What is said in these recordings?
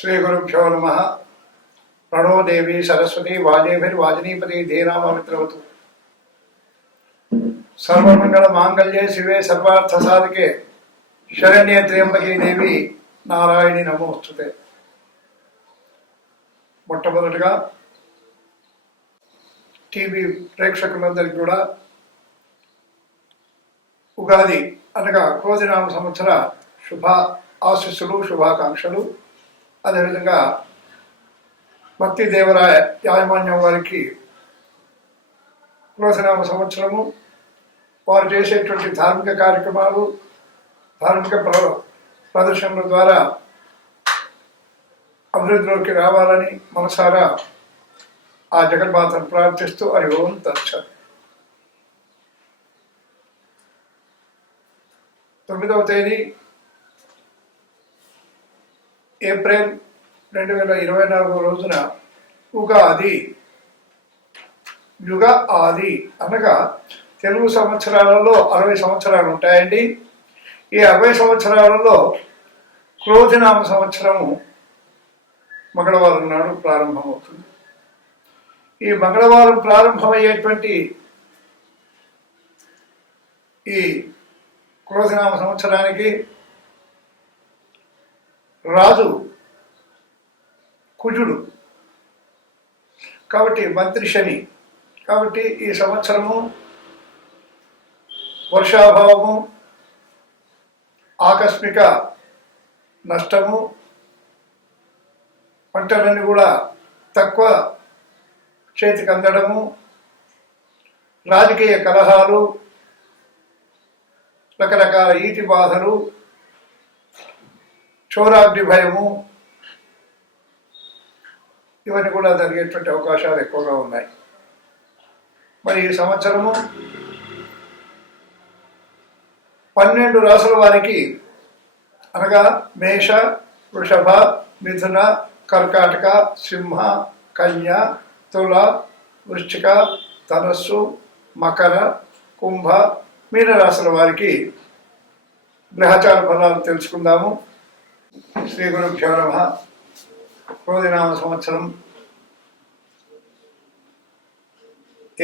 श्रीगुरुभ्यो नमः। प्रणो देवी सरस्वती वाजेभिर्वाजनीपति धीराममित्रवतु। सर्वमंगल मांगल्ये शिवे सर्वार्थ साधके शरण्ये त्र्यंबके देवी नारायणी नमोस्तुते। మొట్టమొదటిగా టీవీ ప్రేక్షకులందరికీ కూడా ఉగాది అనగా క్రోధినామ సంవత్సర శుభ ఆశీస్సులు శుభాకాంక్షలు. అదేవిధంగా భక్తి దేవరాయ యాజమాన్యం వారికి క్రోధినామ సంవత్సరము వారు చేసేటువంటి ధార్మిక కార్యక్రమాలు ధార్మిక ప్రదర్శనల ద్వారా అభివృద్ధిలోకి రావాలని మనసారా ఆ జగన్మాతను ప్రార్థిస్తూ హరి ఓం తత్సత్. 9వ తేదీ ఏప్రిల్ 2024 రోజున ఉగాది. యుగ ఆది అనగా తెలుగు సంవత్సరాలలో 60 సంవత్సరాలు ఉంటాయండి. ఈ 60 సంవత్సరాలలో క్రోధినామ సంవత్సరము మంగళవారం నాడు ప్రారంభమవుతుంది. ఈ మంగళవారం ప్రారంభమయ్యేటువంటి ఈ క్రోధినామ సంవత్సరానికి రాజు కుజుడు కాబట్టి మంత్రి శని. కాబట్టి ఈ సంవత్సరము వర్షాభావము, ఆకస్మిక నష్టము, పంటలన్నీ కూడా తక్కువ చేతికి అందడము, రాజకీయ కలహాలు, రకరకాల ఈటి బాధలు, చోరాగ్ని భయము, ఇవన్నీ కూడా జరిగేటువంటి అవకాశాలు ఎక్కువగా ఉన్నాయి. మరి ఈ సంవత్సరము 12 రాసుల వారికి అనగా మేష, వృషభ, మిథున, కర్కాటక, సింహ, కన్య, తుల, వృశ్చిక, ధనస్సు, మకర, కుంభ, మీనరాశుల వారికి గ్రహచార ఫలాలు తెలుసుకుందాము. శ్రీ గురుభ్యో నమః. క్రోధినామ సంవత్సరం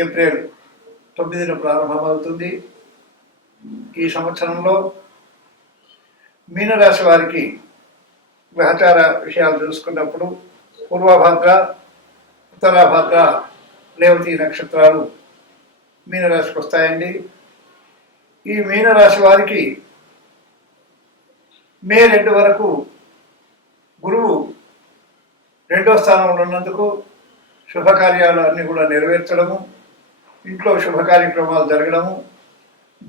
ఏప్రిల్ 9న ప్రారంభమవుతుంది. ఈ సంవత్సరంలో మీనరాశి వారికి గ్రహచార విషయాలు తెలుసుకున్నప్పుడు పూర్వభాద్ర, ఉత్తరాభాద్ర, రేవతి నక్షత్రాలు మీనరాశికి వస్తాయండి. ఈ మీనరాశి వారికి మే 2 వరకు గురువు 2వ స్థానంలో ఉన్నందుకు శుభకార్యాలు అన్నీ కూడా నెరవేర్చడము, ఇంట్లో శుభ కార్యక్రమాలు జరగడము,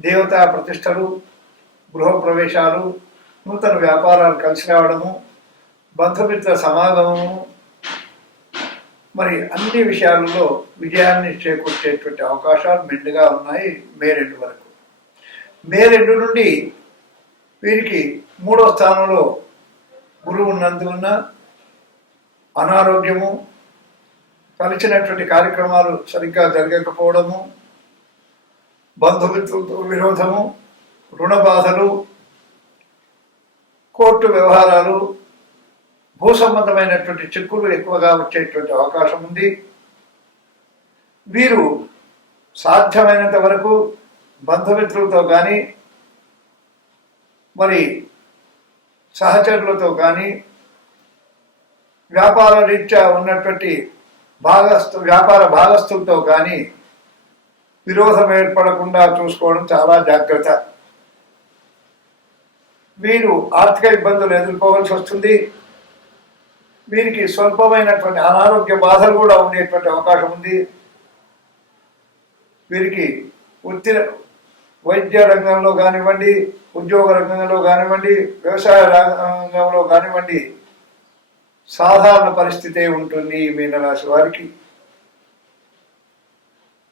దేవతా ప్రతిష్టలు, గృహప్రవేశాలు, నూతన వ్యాపారాలు కలిసి రావడము, బంధుమిత్ర సమాగమము, మరి అన్ని విషయాలలో విజయాన్ని చేకూర్చేటువంటి అవకాశాలు మెండుగా ఉన్నాయి మే 2 వరకు. మే 2 నుండి వీరికి 3వ స్థానంలో గురువు ఉన్నందువలన అనారోగ్యము, కలిసినటువంటి కార్యక్రమాలు సరిగ్గా జరగకపోవడము, బంధుమిత్రులతో విరోధము, రుణ బాధలు, కోర్టు వ్యవహారాలు, భూ సంబంధమైనటువంటి చిక్కులు ఎక్కువగా వచ్చేటువంటి అవకాశం ఉంది. వీరు సాధ్యమైనంత వరకు బంధుమిత్రులతో కానీ మరి సహచరులతో కానీ వ్యాపార రీత్యా ఉన్నటువంటి వ్యాపార భాగస్తులతో కానీ విరోధం ఏర్పడకుండా చూసుకోవడం చాలా జాగ్రత్త. వీరు ఆర్థిక ఇబ్బందులు ఎదుర్కోవాల్సి వస్తుంది. వీరికి స్వల్పమైనటువంటి అనారోగ్య బాధలు కూడా ఉండేటువంటి అవకాశం ఉంది. వీరికి వైద్య రంగంలో కానివ్వండి, ఉద్యోగ రంగంలో కానివ్వండి, వ్యవసాయ రంగంలో కానివ్వండి సాధారణ పరిస్థితే ఉంటుంది ఈ మీనరాశి వారికి.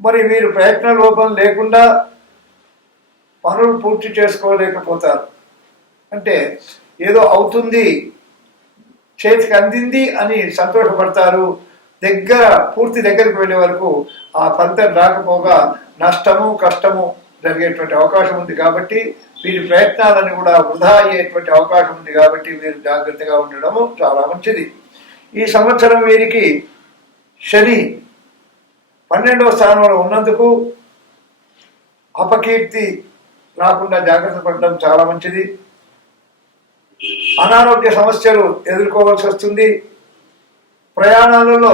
మరి వీరు ప్రయత్న లోపం లేకుండా పనులు పూర్తి చేసుకోలేకపోతారు. అంటే ఏదో అవుతుంది, చేతికి అందింది అని సంతోషపడతారు. పూర్తి దగ్గరికి వెళ్ళే వరకు ఆ ఫలితం రాకపోగా నష్టము కష్టము జరిగేటువంటి అవకాశం ఉంది. కాబట్టి వీరి ప్రయత్నాలను కూడా వృధా అయ్యేటువంటి అవకాశం ఉంది. కాబట్టి వీరు జాగ్రత్తగా ఉండడము చాలా మంచిది. ఈ సంవత్సరం వీరికి శని 12వ స్థానంలో ఉన్నందుకు అపకీర్తి రాకుండా జాగ్రత్త పడడం చాలా మంచిది. అనారోగ్య సమస్యలు ఎదుర్కోవాల్సి వస్తుంది. ప్రయాణాలలో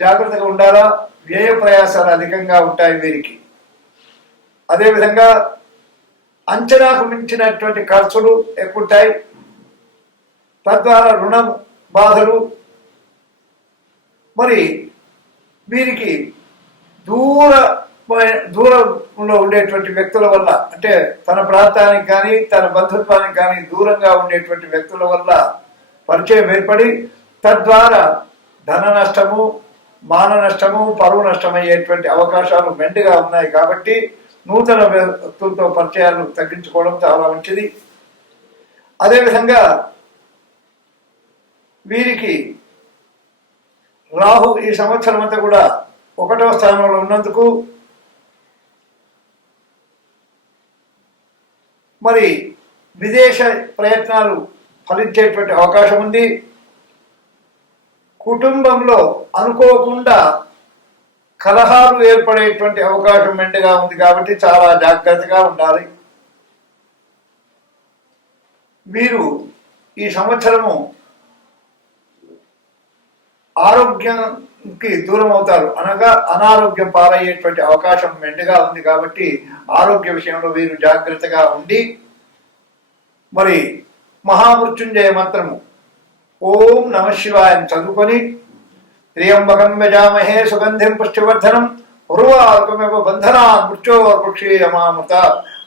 జాగ్రత్తగా ఉండాలా. వ్యయ ప్రయాసాలు అధికంగా ఉంటాయి వీరికి. అదేవిధంగా అంచనాకు మించినటువంటి ఖర్చులు ఎక్కుంటాయి. తద్వారా రుణం బాధలు. మరి వీరికి దూరంలో ఉండేటువంటి వ్యక్తుల వల్ల, అంటే తన ప్రాంతానికి కానీ తన బంధుత్వానికి కానీ దూరంగా ఉండేటువంటి వ్యక్తుల వల్ల పరిచయం ఏర్పడి తద్వారా ధన నష్టము, మాన నష్టము, పరువు నష్టమయ్యేటువంటి అవకాశాలు మెండుగా ఉన్నాయి. కాబట్టి నూతన వ్యక్తులతో పరిచయాలు తగ్గించుకోవడం చాలా మంచిది. అదేవిధంగా వీరికి రాహు ఈ సంవత్సరం అంతా కూడా 1వ స్థానంలో ఉన్నందుకు మరి విదేశ ప్రయత్నాలు ఫలించేటువంటి అవకాశం ఉంది. కుటుంబంలో అనుకోకుండా కలహాలు ఏర్పడేటువంటి అవకాశం మెండుగా ఉంది. కాబట్టి చాలా జాగ్రత్తగా ఉండాలి. వీరు ఈ సంవత్సరము ఆరోగ్యానికి దూరం అవుతారు, అనగా అనారోగ్యం పాలయ్యేటువంటి అవకాశం మెండుగా ఉంది. కాబట్టి ఆరోగ్య విషయంలో వీరు జాగ్రత్తగా ఉండి మరి మహామృత్యుంజయ మంత్రము ఓం నమ శివాయని చదువుకొని త్ర్యంబకం యజామహే సుగంధిం పుష్టివర్ధనం ఉర్వారుకమేవ బంధనా మృత్యోర్పక్షీయమామృత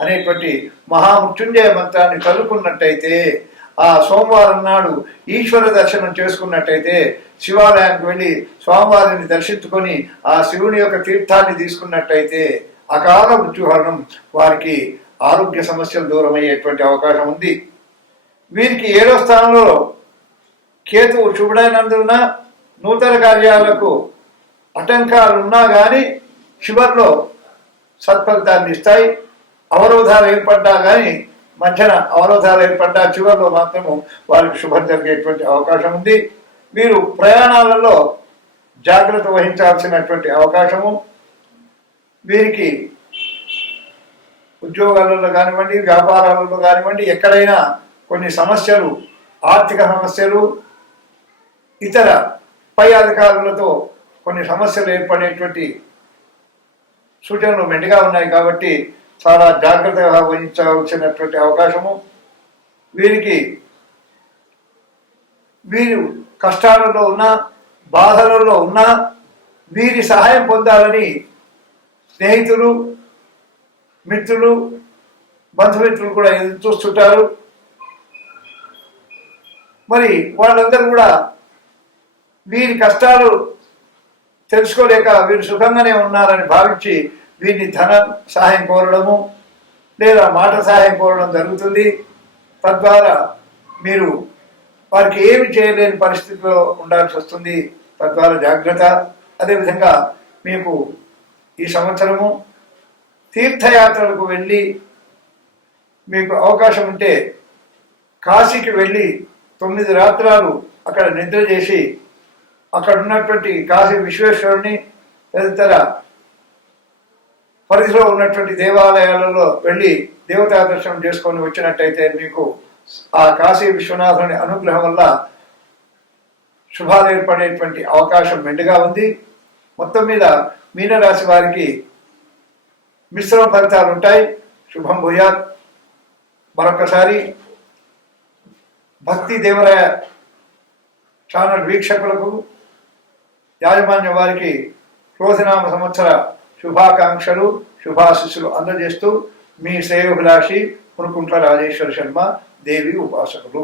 అనేటువంటి మహామృత్యుంజయ మంత్రాన్ని చదువుకున్నట్టయితే, ఆ సోమవారం నాడు ఈశ్వర దర్శనం చేసుకున్నట్టయితే, శివాలయానికి వెళ్ళి స్వామివారిని దర్శించుకొని ఆ శివుని యొక్క తీర్థాన్ని తీసుకున్నట్టయితే అకాల మృత్యుహరణం, వారికి ఆరోగ్య సమస్యలు దూరం అయ్యేటువంటి అవకాశం ఉంది. వీరికి 7వ స్థానంలో కేతువు శుభుడైనందున నూతన కార్యాలకు ఆటంకాలు ఉన్నా కానీ చివరిలో సత్ఫలితాన్ని ఇస్తాయి. అవరోధాలు ఏర్పడ్డా కానీ, మధ్యన అవరోధాలు ఏర్పడ్డా చివరిలో మాత్రము వారికి శుభం జరిగేటువంటి అవకాశం ఉంది. వీరు ప్రయాణాలలో జాగ్రత్త వహించాల్సినటువంటి అవకాశము. వీరికి ఉద్యోగాలలో కానివ్వండి, వ్యాపారాలలో కానివ్వండి, ఎక్కడైనా కొన్ని సమస్యలు, ఆర్థిక సమస్యలు, ఇతర పై అధికారులతో కొన్ని సమస్యలు ఏర్పడేటువంటి సూచనలు మెండుగా ఉన్నాయి. కాబట్టి చాలా జాగ్రత్తగా వహించవలసినటువంటి అవకాశము. వీరు కష్టాలలో ఉన్నా, బాధలలో ఉన్నా వీరి సహాయం పొందాలని స్నేహితులు, మిత్రులు, బంధుమిత్రులు కూడా ఎదురు చూస్తుంటారు. మరి వాళ్ళందరూ కూడా వీరి కష్టాలు తెలుసుకోలేక వీరు సుఖంగానే ఉన్నారని భావించి వీరిని ధన సహాయం కోరడము లేదా మాట సహాయం కోరడం జరుగుతుంది. తద్వారా మీరు వారికి ఏమి చేయలేని పరిస్థితిలో ఉండాల్సి వస్తుంది. తద్వారా జాగ్రత్త. అదేవిధంగా మీకు ఈ సంవత్సరము తీర్థయాత్రలకు వెళ్ళి మీకు అవకాశం ఉంటే కాశీకి వెళ్ళి 9 రాత్రాలు అక్కడ నిద్ర చేసి అక్కడ ఉన్నటువంటి కాశీ విశ్వేశ్వరుని తదితర పరిధిలో ఉన్నటువంటి దేవాలయాలలో వెళ్ళి దేవతా దర్శనం చేసుకొని వచ్చినట్టయితే మీకు ఆ కాశీ విశ్వనాథుని అనుగ్రహం వల్ల శుభాలు ఏర్పడేటువంటి అవకాశం మెండుగా ఉంది. మొత్తం మీద మీనరాశి వారికి మిశ్రమ ఫలితాలు ఉంటాయి. శుభం భూయాత్. మరొకసారి భక్తి దేవరాయ ఛానల్ వీక్షకులకు, యాజమాన్య వారికి క్రోధినామ సంవత్సర శుభాకాంక్షలు, శుభాశిస్సులు అందజేస్తూ మీ శ్రేయోభిలాషి పునుకుంట్ల రాజేశ్వర శర్మ, దేవి ఉపాసకులు.